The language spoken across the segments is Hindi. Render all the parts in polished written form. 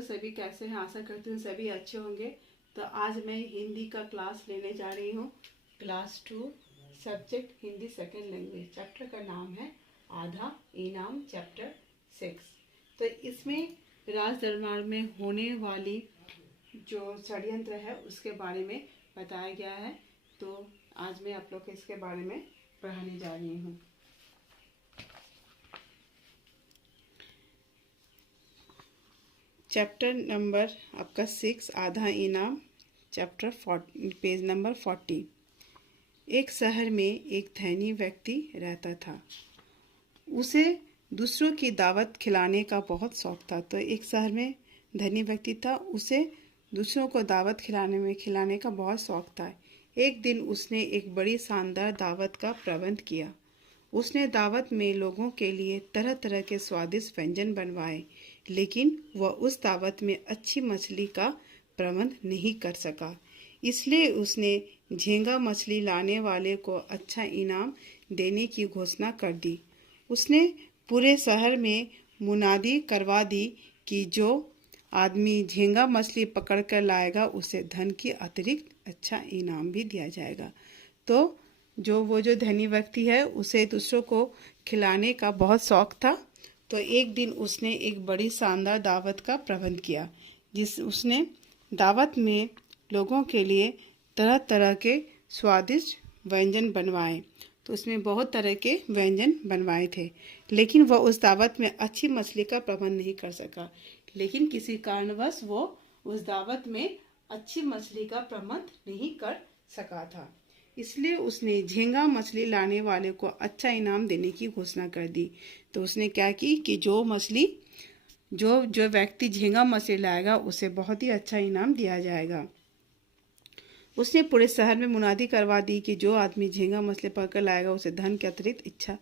हेलो सभी, कैसे हैं? आशा करती हूँ सभी अच्छे होंगे। तो आज मैं हिंदी का क्लास लेने जा रही हूँ। Class 2, subject Hindi second language. Chapter का नाम है आधा इनाम, चैप्टर 6। तो इसमें राज दरबार में होने वाली जो षड्यंत्र है उसके बारे में बताया गया है। तो आज मैं आप लोग को इसके बारे में पढ़ाने जा रही हूँ। चैप्टर नंबर आपका 6, आधा इनाम, चैप्टर 40, पेज नंबर 40। एक शहर में एक धनी व्यक्ति रहता था। उसे दूसरों की दावत खिलाने का बहुत शौक था। तो एक शहर में धनी व्यक्ति था, उसे दूसरों को दावत खिलाने का बहुत शौक था। एक दिन उसने एक बड़ी शानदार दावत का प्रबंध किया। उसने दावत में लोगों के लिए तरह तरह के स्वादिष्ट व्यंजन बनवाए, लेकिन वह उस दावत में अच्छी मछली का प्रबंध नहीं कर सका। इसलिए उसने झींगा मछली लाने वाले को अच्छा इनाम देने की घोषणा कर दी। उसने पूरे शहर में मुनादी करवा दी कि जो आदमी झींगा मछली पकड़ कर लाएगा उसे धन की अतिरिक्त अच्छा इनाम भी दिया जाएगा। तो जो धनी व्यक्ति है उसे दूसरों को खिलाने का बहुत शौक था। तो एक दिन उसने एक बड़ी शानदार दावत का प्रबंध किया, उसने दावत में लोगों के लिए तरह तरह के स्वादिष्ट व्यंजन बनवाए। तो उसमें बहुत तरह के व्यंजन बनवाए थे, लेकिन वह उस दावत में अच्छी मछली का प्रबंध नहीं कर सका। लेकिन किसी कारणवश वो उस दावत में अच्छी मछली का प्रबंध नहीं कर सका था। इसलिए उसने झींगा मछली लाने वाले को अच्छा इनाम देने की घोषणा कर दी। तो उसने क्या की कि जो व्यक्ति झींगा मछली लाएगा उसे बहुत ही अच्छा इनाम दिया जाएगा। उसने पूरे शहर में मुनादी करवा दी कि जो आदमी झींगा मछली पकड़ लाएगा उसे धन के अतिरिक्त अच्छा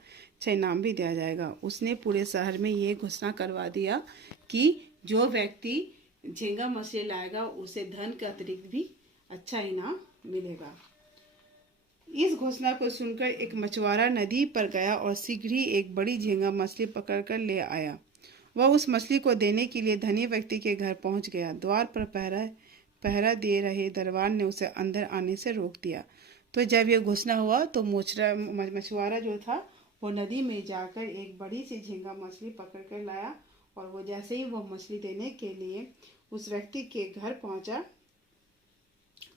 इनाम भी दिया जाएगा। उसने पूरे शहर में ये घोषणा करवा दिया कि जो व्यक्ति झींगा मछली लाएगा उसे धन के अतिरिक्त भी अच्छा इनाम मिलेगा। इस घोषणा को सुनकर एक मछुआरा नदी पर गया और शीघ्र ही एक बड़ी झींगा मछली पकड़कर ले आया। वह उस मछली को देने के लिए धनी व्यक्ति के घर पहुंच गया। द्वार पर पहरा दे रहे दरबार ने उसे अंदर आने से रोक दिया। तो जब यह घोषणा हुआ तो मछुआरा जो था वो नदी में जाकर एक बड़ी सी झींगा मछली पकड़ कर लाया। और वो जैसे ही वो मछली देने के लिए उस व्यक्ति के घर पहुंचा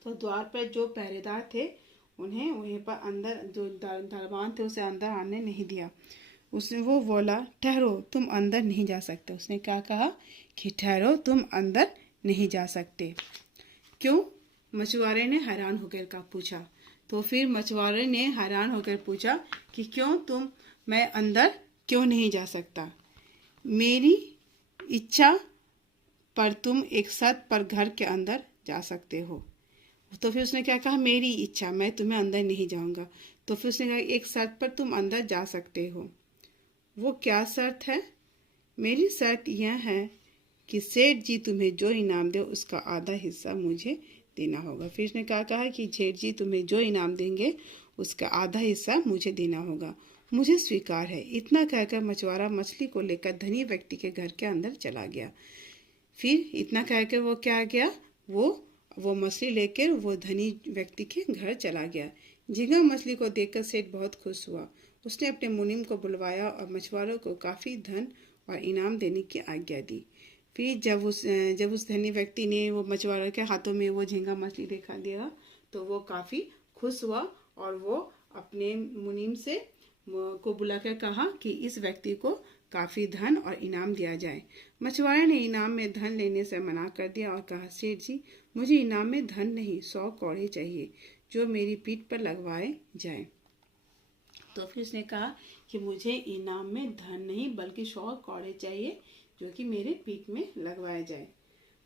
तो द्वार पर जो पहरेदार थे उन्हें वहीं पर अंदर, जो दरबान थे उसे अंदर आने नहीं दिया। वो बोला, ठहरो, तुम अंदर नहीं जा सकते। उसने क्या कहा कि ठहरो, तुम अंदर नहीं जा सकते। क्यों? मछुआरे ने हैरान होकर पूछा। तो फिर मछुआरे ने हैरान होकर पूछा कि मैं अंदर क्यों नहीं जा सकता? मेरी इच्छा पर तुम एक शर्त पर घर के अंदर जा सकते हो। तो फिर उसने क्या कहा, मेरी इच्छा, मैं तुम्हें अंदर नहीं जाऊंगा। तो फिर उसने कहा एक शर्त पर तुम अंदर जा सकते हो। वो क्या शर्त है? मेरी शर्त यह है कि सेठ जी तुम्हें जो इनाम दे उसका आधा हिस्सा मुझे देना होगा। फिर उसने क्या कहा कि सेठ जी तुम्हें जो इनाम देंगे उसका आधा हिस्सा मुझे देना होगा। मुझे स्वीकार है। इतना कहकर मछुआरा मछली को लेकर धनी व्यक्ति के घर के अंदर चला गया। फिर इतना कहकर वो क्या गया, वो मछली लेकर वो धनी व्यक्ति के घर चला गया। झींगा मछली को देखकर सेठ बहुत खुश हुआ। उसने अपने मुनीम को बुलवाया और मछुआरों को काफ़ी धन और इनाम देने की आज्ञा दी। फिर जब उस धनी व्यक्ति ने वो मछुआरों के हाथों में वो झींगा मछली दिखा दिया तो वो काफ़ी खुश हुआ और वो अपने मुनीम से को बुलाकर कहा कि इस व्यक्ति को काफ़ी धन और इनाम दिया जाए। मछुआरे ने इनाम में धन लेने से मना कर दिया और कहा, सेठ जी, मुझे इनाम में धन नहीं, 100 कौड़े चाहिए जो मेरी पीठ पर लगवाए जाए। तो फिर उसने कहा कि मुझे इनाम में धन नहीं बल्कि 100 कौड़े चाहिए जो कि मेरे पीठ में लगवाए जाए।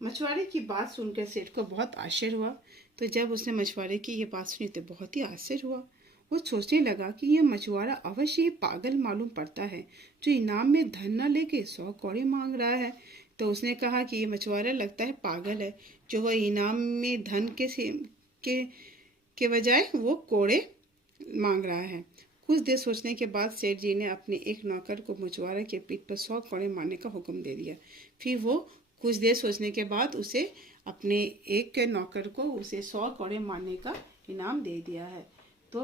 मछुआरे की बात सुनकर सेठ को बहुत आश्चर्य हुआ। तो जब उसने मछुआरे की ये बात सुनी तो बहुत ही आश्चर्य हुआ। वो सोचने लगा कि यह मछुआरा अवश्य ही पागल मालूम पड़ता है जो इनाम में धन न लेके 100 कौड़े मांग रहा है। तो उसने कहा कि ये मछुआरा लगता है पागल है, जो वह इनाम में धन के बजाय वो कौड़े मांग रहा है। कुछ देर सोचने के बाद सेठ जी ने अपने एक नौकर को मछुआरे के पीठ पर 100 कौड़े मारने का हुक्म दे दिया। फिर वो कुछ देर सोचने के बाद उसे अपने एक के नौकर को उसे 100 कौड़े मारने का इनाम दे दिया है। तो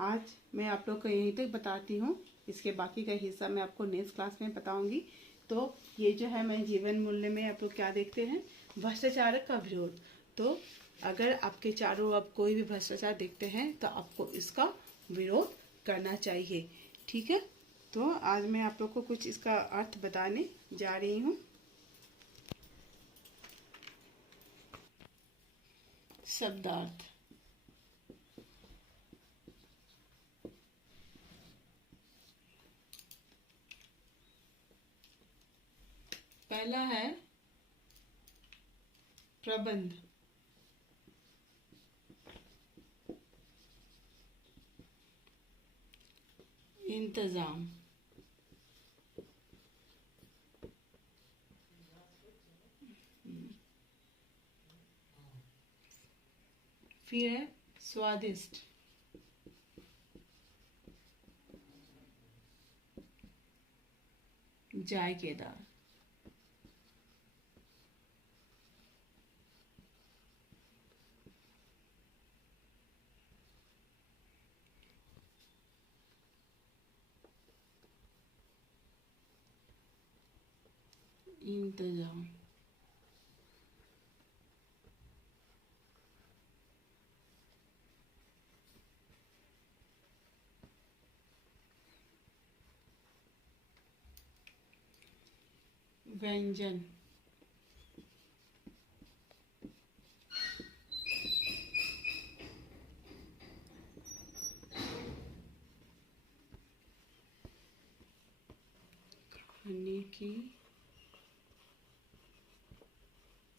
आज मैं आप लोग को यहीं तक बताती हूँ, इसके बाकी का हिस्सा मैं आपको नेक्स्ट क्लास में बताऊंगी। तो ये जो है मैं जीवन मूल्य में आप लोग क्या देखते हैं, भ्रष्टाचार का विरोध। तो अगर आपके चारों ओर कोई भी भ्रष्टाचार देखते हैं तो आपको इसका विरोध करना चाहिए, ठीक है। तो आज मैं आप लोग को कुछ इसका अर्थ बताने जा रही हूँ। शब्दार्थ। पहला है प्रबंध, इंतजाम, फिर है स्वादिष्ट, जायकेदार, इंतजाम, व्यंजन, खाने की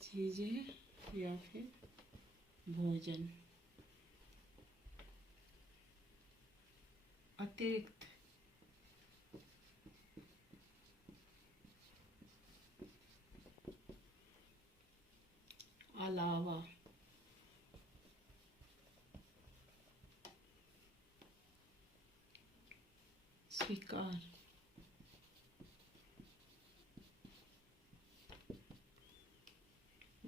चीजें या फिर भोजन, अतिरिक्त, अलावा, स्वीकार,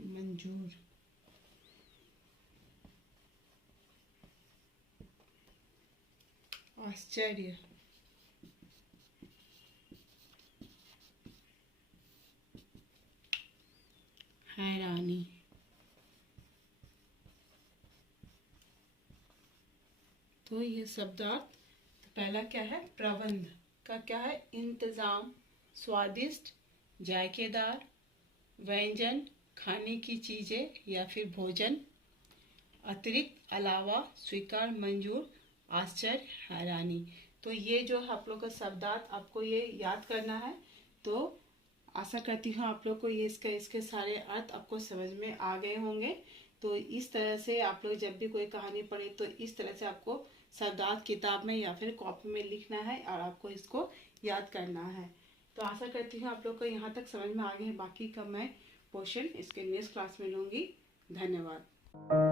मंजूर, आश्चर्य, हैरानी। तो ये शब्दार्थ, तो पहला क्या है, प्रबंध का क्या है, इंतजाम, स्वादिष्ट, जायकेदार, व्यंजन, खाने की चीजें या फिर भोजन, अतिरिक्त, अलावा, स्वीकार, मंजूर, आश्चर्य, हैरानी। तो ये जो आप लोग का शब्दार्थ आपको ये याद करना है। तो आशा करती हूँ आप लोग को ये इसके सारे अर्थ आपको समझ में आ गए होंगे। तो इस तरह से आप लोग जब भी कोई कहानी पढ़े तो इस तरह से आपको शब्दार्थ किताब में या फिर कॉपी में लिखना है और आपको इसको याद करना है। तो आशा करती हूँ आप लोग को यहाँ तक समझ में आ गए। बाकी का मैं पोर्शन इसके नेक्स्ट क्लास में लूँगी। धन्यवाद।